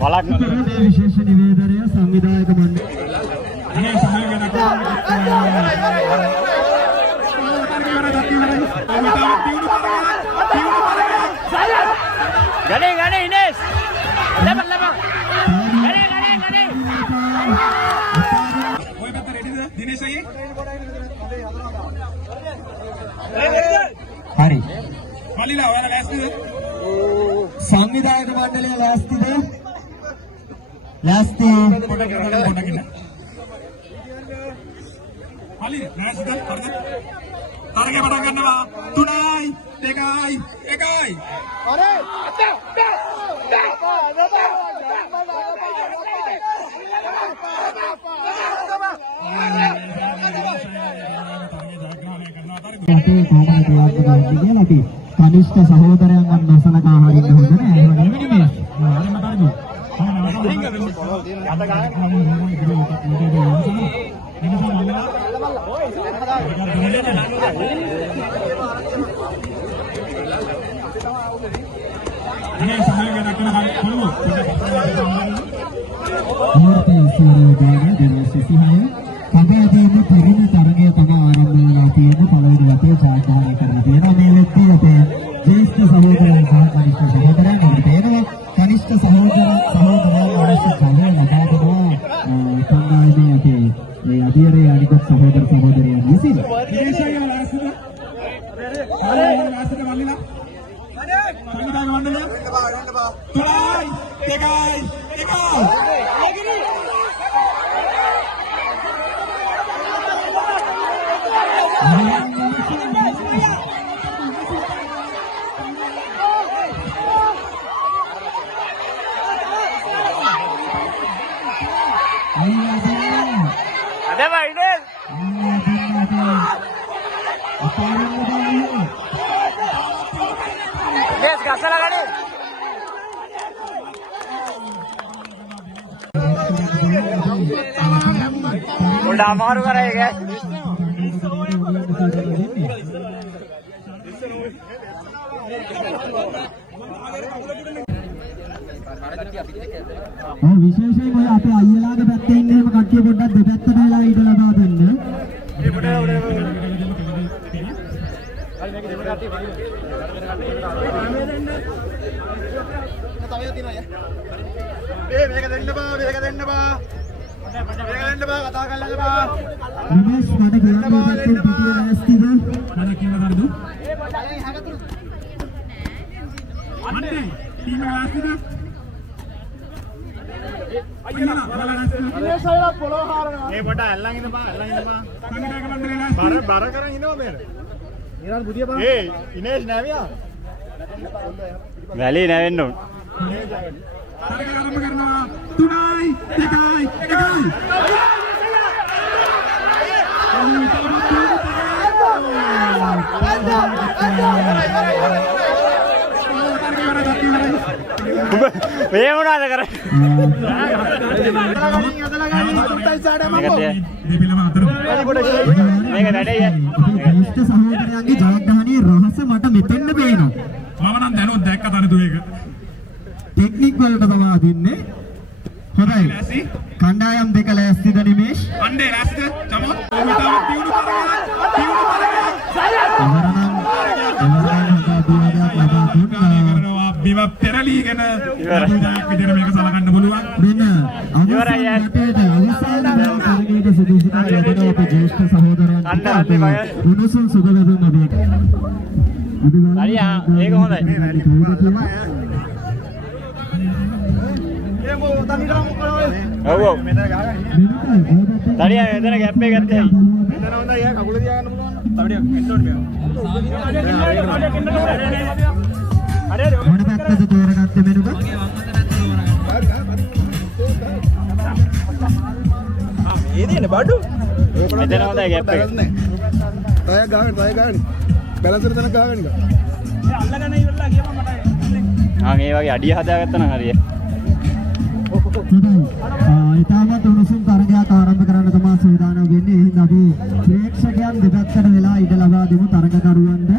වලක් විශේෂ නිවේදනය සංවිධායක මණ්ඩලය ගනේ ඉනේස් ලබන් ගනේ ඔය පැත්ත රෙඩිද දිනේෂ් අයියේ හරි මල්ලිලා ඔයාලා ලෑස්තිද සංවිධායක මණ්ඩලය ලෑස්තිද ලෑස්ති පොඩක් මල්ලි ලෑස්තිද හරිද තරගය පටන් ගන්නවා 3යි 2යි 1යි අනේ කනිෂ්ඨ සහෝදරයන් අන්න සලකා හරින්න හොඳ නෑ එහෙම නෙමෙයි පදයේදී පරිණ තරගය තමයි ආරම්භ වෙලා තියෙන්නේ පළවෙනි වටේ ජයග්‍රහණය කරලා තියෙනවා මේ වෙද්දී අපේ ජ්‍යෙෂ්ඨ සහෝදරයන් සහ කනිෂ්ඨ සහෝදරයන් අපිට පේනවා කනිෂ්ඨ සහෝදරයන් අවශ්‍ය බලය ලබා දෙනවා කණ්ඩායමේ අපේ මේ අධිරේ අනිකුත් සහෝදර සහෝදරියන් විසින් දිනේෂ්ගේ ලෑස්තිද ලෑස්තිද මල්ලිලා සංවිධායක මණ්ඩලය 3යි 2යි 1යි අදම ඉනේස් ඉනේස් ගසලා ගනේ උඩ අමාරු කරා ඒක විශේෂයෙන්ම අපේ අයියලාගේ පැත්තේ ඉන්න එහෙම කට්ටිය පොඩ්ඩක් දෙපැත්තට වෙලා ඊට ලබා දෙන්න. නිමේෂ් මට කියන්න පිටියේ ලෑස්තිද? මම කියන දරදු අන්නේ ටීම ලෑස්තිද අයියලා බලලා ලෑස්තිද දිනේෂ් අයියා පොළොව හරනවා මේ පොඩ අල්ලන් ඉඳපන් සංවිධායක මණ්ඩලය ලෑස්තිද බර කරන් ඉනවා මේක ඊරාන් බුදිය බලන්න ඒ ඉනේස් නැවියා වැලි නැවෙන්න ඕන තරගය ආරම්භ කරනවා 3යි 2යි 1යි මේ මොනවාද කරන්නේ මේක වැඩේ කනිෂ්ඨ සහෝදරයන්ගේ ජයග්‍රහණයේ රහස මට මෙතෙන්න පේනවා. මම නම් දැනුත් දැක්ක තනතු එක ටෙක්නික් වලට තමයි අදින්නේ. හොඳයි. ලෑස්ති කණ්ඩායම් දෙක ලෑස්තිද නිමේෂ්? අන්නේ ලෑස්තිද චමොත් ඔබටම දියුණු කරනවා බිම පෙරලීගෙන අදුදායක් විදිහට මේක සලකන්න පුළුවන් මෙන්න අවසන් රටේට අවසන් තරගයේ සුදුසුකම් ලැබෙන අපේ ජ්‍යෙෂ්ඨ සහෝදරයන් උණුසුම් සුබ ලැබුණ මේක. හරියා ඒක හොඳයි ඔව් ඔව් තනියා එතන ගැප් එක ගත්තයි එතන හොඳයි යා කකුල තියා ගන්න පුළුවන් තව ටිකක් එන්න ඕනේ මොන පැත්තද තෝරගත්තේ මෙනුක? ඒ දිනේ බඩු මෙතන හොඳයි ගැප් එක තය ගහන්න බැලන්ස් එක තන ගහන්න අල්ලගෙන ඉවරලා ගියම මට ඒ වගේ අඩිය හදාගත්තා නම් හරිය ඉතාමත් උණුසුම් තරගයක් ආරම්භ කරන්න තමයි සූදානම් වෙන්නේ. එහෙනම් අපි ප්‍රේක්ෂකයන් දෙපැත්තට වෙලා ඉඩ ලබා දෙමු තරගකරුවන්ට.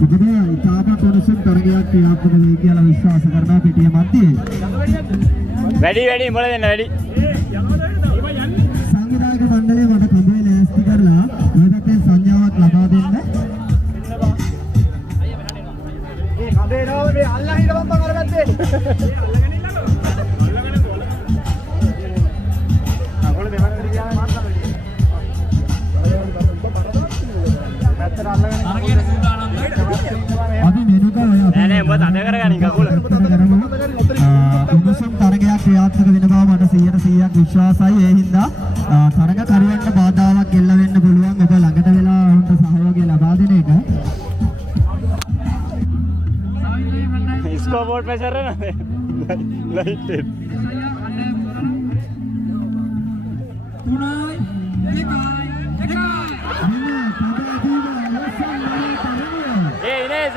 මොකද ඉතාමත් උණුසුම් තරගයක් ක්‍රියාත්මක වෙයි කියලා විශ්වාස කරනවා පිටිය මැද්දේ. වැඩි මොළ දෙන්න වැඩි. සංවිධායක මණ්ඩලය මට කඹේ ලෑස්ති කරලා මේ පැත්තේ සංඥාවක් ලබා දෙන්න. මේ කඩේ නෝ මේ අල්ලන් හිටපන් මං අර පැත්තේ. කකුල දෙවන්නට ගියාම මාත්තා වැඩි. පැත්තට අල්ලගෙන අපි මෙනුක ඔය නෑ උඹ තද කරගනින් කකුල. උණුසුම් තරගයක් ක්‍රියාත්මක වෙන බව මට 100% විශ්වාසයි. ඒ හින්දා තරග කරුවන්ට බාධාවක් එල්ල වෙන්න පුළුවන්. ඔබ ළඟට වෙලා උන්ට සහයෝගය ලබා දෙන එක. ස්කෝබෝඩ් ප්‍රෙෂර් නේද? ලයිට් එක.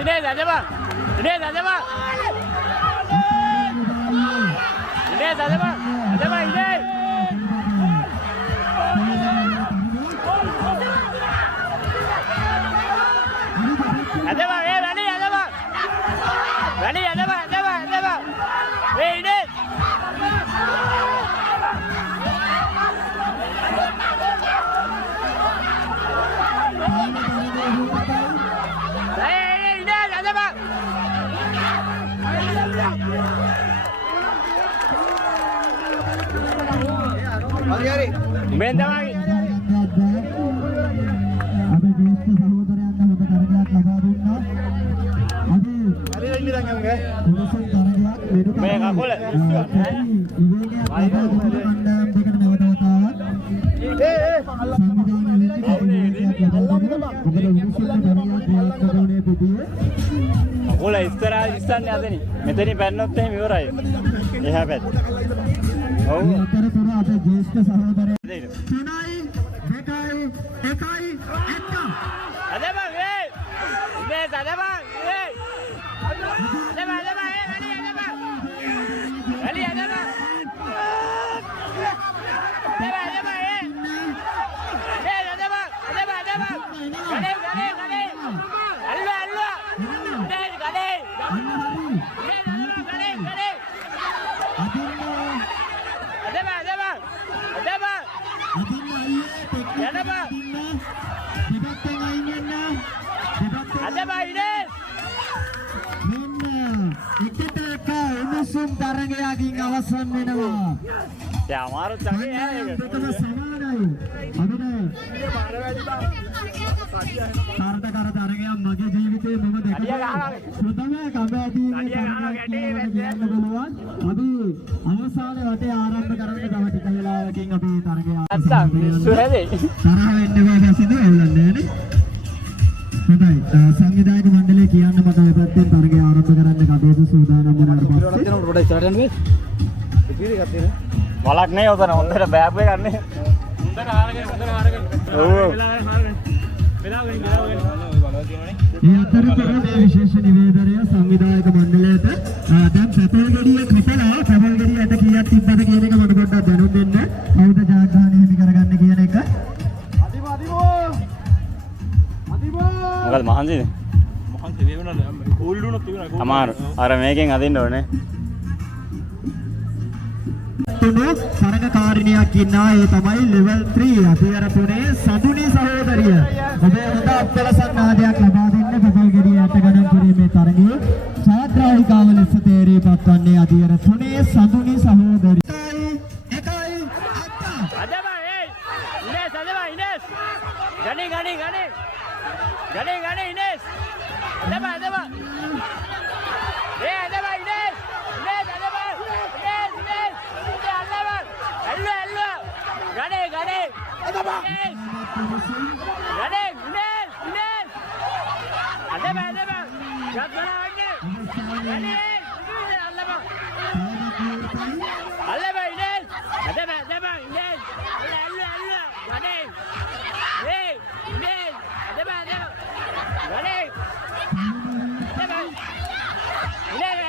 Ines ada bang. Ines ada bang. Ines ada bang. Ada bang Ines. Ada bang, Rani ada bang. Rani ada bang, ada bang. Ines. හරි. Benda lagi. අපේ ජේෂ්ඨ සහෝදරයන්ට හොඳ තරගයක් ලබා දුන්නා. අපි හරි ඉන්න දැන් යමුගේ. උණුසුම් තරගයක් මෙනුක මේ කකුල. ඉවේගයක් ලබා දුන්න මණ්ඩලම් දෙකට නැවත වතාවක් සංවිධානය වෙන්නේ ඉවේගයක් ලබා දෙන්න. මොකද උණුසුම් තරගයක් ක්‍රියාත්මක වුණේ පිටියේ. කකුල ඉස්සරහා ඉස්සන්නේ අතනේ. මෙතනින් පැන්නොත් එහෙම ඉවරයි. එහා පැත්ත. ඔව්. මේ අතරතුර අපේ ජේෂ්ඨ සහෝදරයන් දෙන්න. 3යි 2යි 1යි 1. Ada bang, Ines ada bang, Ada bang, Rani ada bang. Rani ada bang. Ada bang, ada bang. Gade. Alwa. Ines gade. Ada bang. Ada bang Ines. එකට එක උණුසුම් තරගයකින් අවසන් වෙනවා. Ya amaru cagi ya. දෙකම සමානයි. අපිට තරග තරගයක් මගේ ජීවිතේ මම ප්‍රථම කබඩියේ කියන්න පුළුවන්. අපි අවසානයේ වටේ ආරම්භ කරන්න තව ටික වෙලාවකින් අපි තරගය Asam, suhade. තරහ වෙන්න බෑ සිදු වෙන්නේ නේ. හොඳයි සංවිධායක මණ්ඩලය කියන්න මට ඔය පැත්තෙන් තරගය ආරම්භ කරන්න කටයුතු සූදානම් වුණාට පස්සේ රොඩ ඉස්සරහට යන්නේ. ඉතිරි ගත්තේ නේ. Walak nih udah hondar bab kan nih. Hondar harga. Oh. මේ අතරතුර මේ විශේෂ නිවේදනය සංවිධායක මණ්ඩලයට දැන් පැපල්ගෙඩිය කපලා පැපල්ගෙඩියට කීයක් තිබ්බද කියන එක මට පොඩ්ඩක් දැනුම් දෙන්න. කවුද ජයග්‍රහණය හිමි කරගන්න කියන එක. Enggak mahan sih. Mahan sih dia mana? Ulu nak tu nak. Amar, ara making adin dong nih. තුන තරගකාරිනියක් ඉන්නවා. ඒ තමයි level 3 අපි අර පුනේ සඳුනි සහෝදරිය. ඔබේ හොඳ අපලසන්නාදයක් ලබා දෙන්න පැපල්ගෙඩිය යට ගණන් කිරීමේ තරගයේ ඡාත්‍රායිකාව ලෙස තේරීපත් වන්නේ අධියර තුනේ Sanduni සහෝදරිය. Ada bang, Ines ada bang Ines. Gani Ines. Ada bang. Ada bang Ines. Ines ada bang. Ines. Ada bang. Alwa. Gani. Ada bang. Ines. Ada bang. Jatuh lagi. Gani. Ada bang. Ada bang Ines. Ada bang Ines. Alwa. Gani. Ines. Ada bang. Gani. Ada bang. Ines.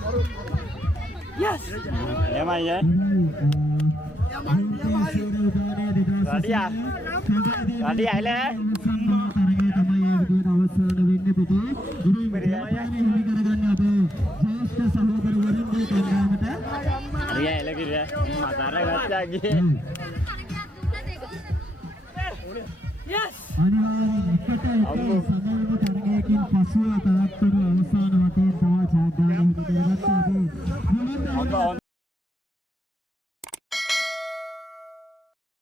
Gani. තමයි ඈ. රඩියා. රඩියා එල. තරගයේ තමයි ඒ විදිහට අවසන් වෙන්නේ පුතේ. ඉතින් ප්‍රියයන් හිමි කරගන්න අපේ ජේෂ්ඨ සහෝදරවරුන් මේ කණ්ඩායමට. රඩියා එල කිරියා. මතර ගත්තා ගියේ. අනිවාර්යෙන් එකට සමාන තරගයකින් පසුව තවත්තුරු අවසාන වටේ තව ජයග්‍රහණය හිමි කරගත්තා. හොඳ